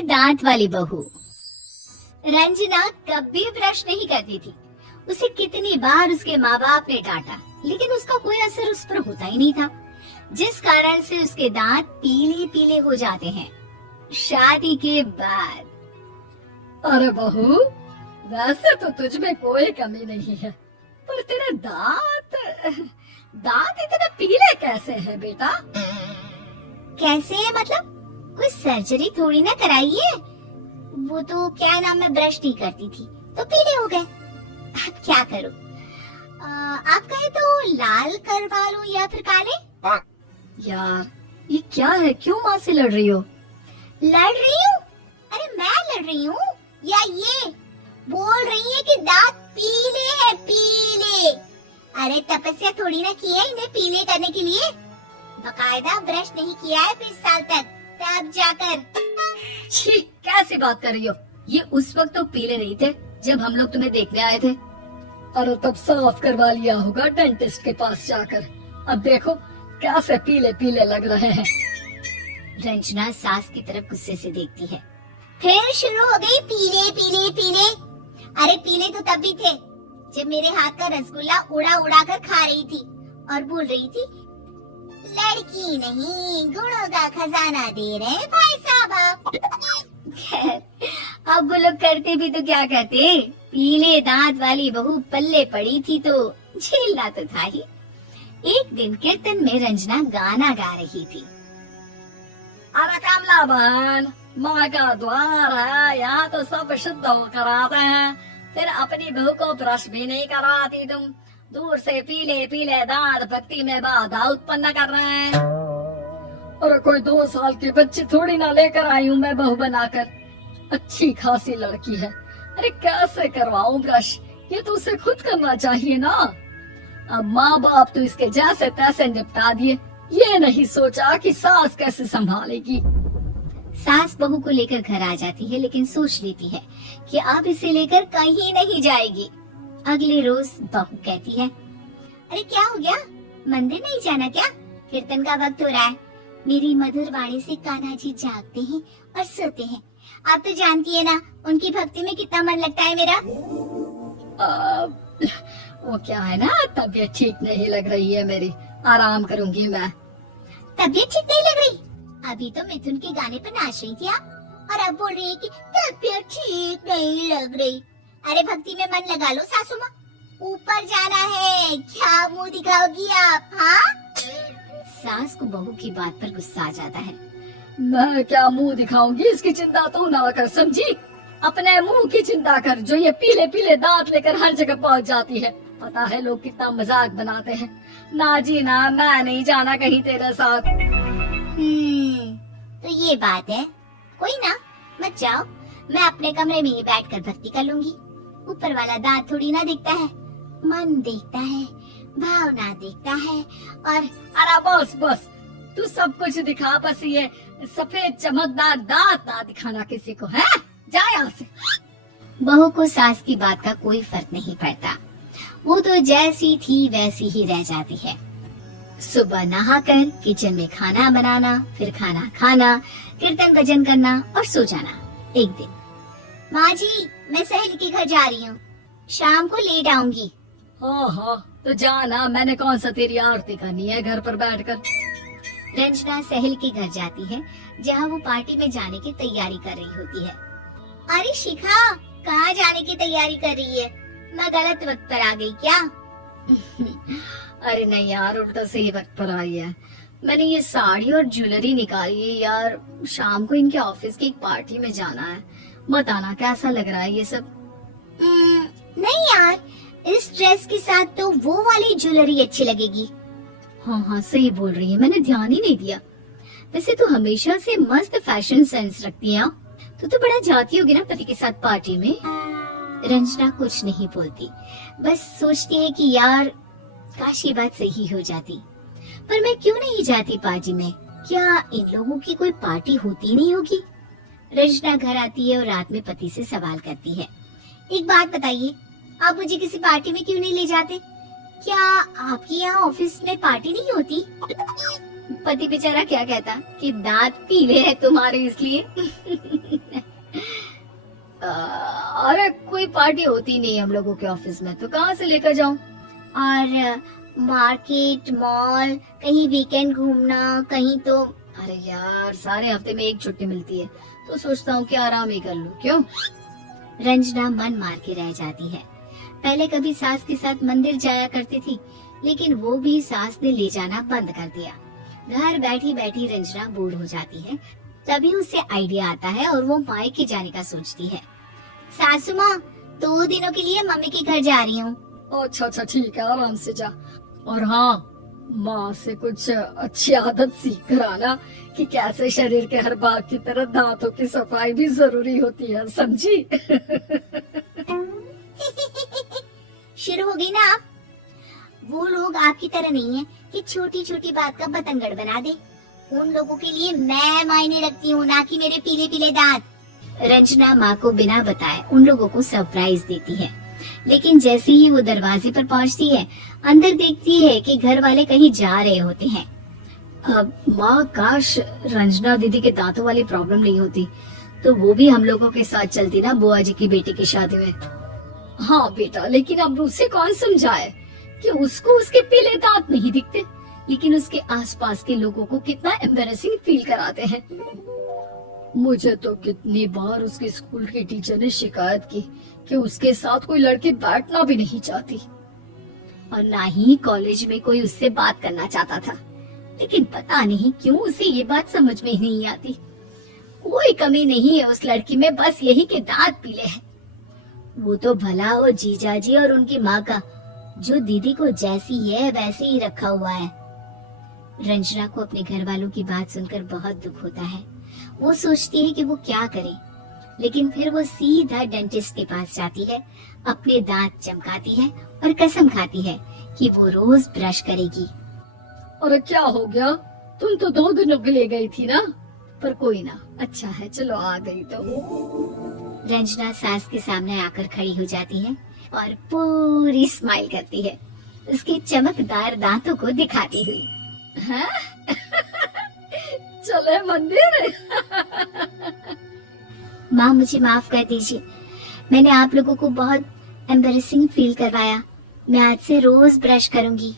पीले दांत वाली बहू। रंजना कभी ब्रश नहीं करती थी। उसे कितनी बार उसके माँ बाप ने डांटा, लेकिन उसका कोई असर उस पर होता ही नहीं था, जिस कारण से उसके दांत पीले पीले हो जाते हैं। शादी के बाद। अरे बहू, वैसे तो तुझ में कोई कमी नहीं है, पर तेरे दांत इतने पीले कैसे हैं बेटा? कैसे है मतलब? कोई सर्जरी थोड़ी ना कराई है। वो तो क्या नाम, मैं ब्रश नहीं करती थी तो पीले हो गए। अब क्या करूं? आप कहे तो लाल करवा लूं या फिर काले? यार ये क्या है, क्यों माँ से लड़ रही हो? लड़ रही हूँ? अरे मैं लड़ रही हूँ या ये बोल रही है कि दांत पीले हैं, पीले। अरे तपस्या थोड़ी ना की है इन्हें पीले करने के लिए। बकायदा ब्रश नहीं किया है 20 साल तक, तब जाकर। छी, कैसी बात कर रही हो? ये उस वक्त तो पीले नहीं थे जब हम लोग तुम्हें देखने आए थे। अरे तब साफ करवा लिया होगा डेंटिस्ट के पास जाकर। अब देखो कैसे पीले पीले लग रहे हैं। रंजना सास की तरफ गुस्से से देखती है। फिर शुरू हो गई पीले पीले पीले। अरे पीले तो तब भी थे जब मेरे हाथ का रसगुल्ला उड़ा उड़ा कर खा रही थी और बोल रही थी, लड़की नहीं गुणों का खजाना दे रहे हैं भाई साहब। खैर, अब वो लोग करते भी तो क्या करते, पीले दांत वाली बहू पल्ले पड़ी थी तो झेलना तो था ही। एक दिन कीर्तन में रंजना गाना गा रही थी। अरे कमला बहन, माँ का द्वार है, यहाँ तो सब शुद्ध होकर आते हैं, फिर अपनी बहू को ब्रश भी नहीं कराती तुम। दूर से पीले पीले दांत भक्ति में बाधा उत्पन्न कर रहे हैं। और कोई 2 साल के बच्चे थोड़ी ना लेकर आई हूँ मैं बहू बनाकर। अच्छी खासी लड़की है, अरे कैसे करवाऊं ब्रश? ये तो उसे खुद करना चाहिए ना। अब माँ बाप तो इसके जैसे तैसे निपटा दिए, ये नहीं सोचा कि सास कैसे संभालेगी। सास बहू को लेकर घर आ जाती है, लेकिन सोच लेती है कि अब इसे लेकर कहीं नहीं जाएगी। अगले रोज बहू कहती है, अरे क्या हो गया, मंदिर नहीं जाना क्या? कीर्तन का वक्त हो रहा है। मेरी मधुर वाणी से कान्हा जी जागते हैं और सोते हैं। आप तो जानती है ना उनकी भक्ति में कितना मन लगता है मेरा। वो क्या है ना, तबीयत ठीक नहीं लग रही है मेरी, आराम करूंगी मैं। तबीयत ठीक नहीं लग रही? अभी तो मिथुन के गाने पर नाच रही थी आप, और अब बोल रही है कि तबीयत ठीक नहीं लग रही। अरे भक्ति में मन लगा लो सासू माँ, ऊपर जाना है, क्या मुंह दिखाओगी आप? हाँ? सास को बहू की बात पर गुस्सा आ जाता है। मैं क्या मुंह दिखाऊंगी, इसकी चिंता तो ना कर, समझी? अपने मुंह की चिंता कर, जो ये पीले पीले दांत लेकर हर जगह पहुंच जाती है। पता है लोग कितना मजाक बनाते हैं। ना जी ना, मैं नहीं जाना कहीं तेरे साथ। तो ये बात है, कोई ना, मत जाओ, मैं अपने कमरे में ही बैठकर भक्ति कर लूंगी। ऊपर वाला दांत थोड़ी ना देखता है, मन देखता है, भावना देखता है। और अरे बस बस, तू सब कुछ दिखा, बस ये सफेद चमकदार दांत ना दिखाना किसी को, है? जा यहाँ से। बहू को सास की बात का कोई फर्क नहीं पड़ता, वो तो जैसी थी वैसी ही रह जाती है। सुबह नहाकर किचन में खाना बनाना, फिर खाना खाना, कीर्तन भजन करना और सो जाना। एक दिन, माँ जी मैं सहेली के घर जा रही हूँ, शाम को लेट आऊंगी। हाँ, तो जाना, मैंने कौन सा तेरी आरती करनी है घर पर बैठकर। रंजना सहेल के घर जाती है, जहाँ वो पार्टी में जाने की तैयारी कर रही होती है। अरे शिखा, कहाँ जाने की तैयारी कर रही है? मैं गलत वक्त पर आ गई क्या? अरे नहीं यार, उल्टा सही वक्त पर आई है। मैंने ये साड़ी और ज्वेलरी निकाली है यार, शाम को इनके ऑफिस की एक पार्टी में जाना है। बताना कैसा लग रहा है ये सब? नहीं यार, इस ड्रेस के साथ तो वो वाली ज्वेलरी अच्छी लगेगी। हाँ, सही बोल रही है, मैंने ध्यान ही नहीं दिया। वैसे तो हमेशा से मस्त फैशन सेंस रखती है, तो बड़ा जाती होगी ना पति के साथ पार्टी में। रंजना कुछ नहीं बोलती, बस सोचती है कि यार काश ये बात सही हो जाती, पर मैं क्यों नहीं जाती पार्टी में? क्या इन लोगों की कोई पार्टी होती नहीं होगी? रंजना घर आती है और रात में पति से सवाल करती है, एक बात बताइए, आप मुझे किसी पार्टी में क्यों नहीं ले जाते? क्या आपके यहाँ ऑफिस में पार्टी नहीं होती? पति बेचारा क्या कहता कि दांत पीले हैं तुम्हारे इसलिए। अरे कोई पार्टी होती नहीं हम लोगों के ऑफिस में, तो कहाँ से लेकर जाऊं? और मार्केट, मॉल, कहीं वीकेंड घूमना, कहीं तो। अरे यार, सारे हफ्ते में एक छुट्टी मिलती है, तो सोचता हूँ कि आराम ही कर लूं। क्यों? रंजना मन मार के रह जाती है। पहले कभी सास के साथ मंदिर जाया करती थी, लेकिन वो भी सास ने ले जाना बंद कर दिया। घर बैठी बैठी रंजना बोर हो जाती है। तभी उसे आइडिया आता है और वो मायके जाने का सोचती है। सासू माँ, 2 दिनों के लिए मम्मी के घर जा रही हूँ। अच्छा अच्छा ठीक है, आराम से जा। और हाँ, माँ से कुछ अच्छी आदत सीख कर आना कि कैसे शरीर के हर भाग की तरह दांतों की सफाई भी जरूरी होती है, समझी? शुरू हो गई ना आप? वो लोग आपकी तरह नहीं है कि छोटी छोटी बात का बतंगड़ बना दे। उन लोगों के लिए मैं मायने रखती हूँ, ना कि मेरे पीले पीले दांत। रंजना माँ को बिना बताए उन लोगों को सरप्राइज देती है, लेकिन जैसे ही वो दरवाजे पर पहुँचती है, अंदर देखती है कि घर वाले कहीं जा रहे होते हैं। माँ, काश रंजना दीदी के दांतों वाली प्रॉब्लम नहीं होती, तो वो भी हम लोगों के साथ चलती ना बुआ जी की बेटी की शादी में। हाँ बेटा, लेकिन अब उसे कौन समझाए कि उसको उसके पीले दांत नहीं दिखते, लेकिन उसके आसपास के लोगों को कितना एम्बैरेसिंग फील कराते हैं। मुझे तो कितनी बार उसके स्कूल की टीचर ने शिकायत की कि उसके साथ कोई लड़की बैठना भी नहीं चाहती, और ना ही कॉलेज में कोई उससे बात करना चाहता था। लेकिन पता नहीं क्यों उसे ये बात समझ में ही नहीं आती। कोई कमी नहीं है उस लड़की में, बस यही के दांत पीले हैं। वो तो भला हो जीजाजी और उनकी माँ का, जो दीदी को जैसी है वैसे ही रखा हुआ है। रंजना को अपने घर वालों की बात सुनकर बहुत दुख होता है। वो सोचती है कि वो क्या करे, लेकिन फिर वो सीधा डेंटिस्ट के पास जाती है, अपने दांत चमकाती है और कसम खाती है कि वो रोज ब्रश करेगी। और क्या हो गया? तुम तो 2 दिनों के लिए गई थी ना, पर कोई ना, अच्छा है, चलो आ गई तो। रंजना सास के सामने आकर खड़ी हो जाती है और पूरी स्माइल करती है, उसके चमकदार दांतों को दिखाती हुई। हैं? चले मंदिर? माँ, मुझे माफ कर दीजिए, मैंने आप लोगों को बहुत एम्बैरेसिंग फील करवाया। मैं आज से रोज ब्रश करूंगी।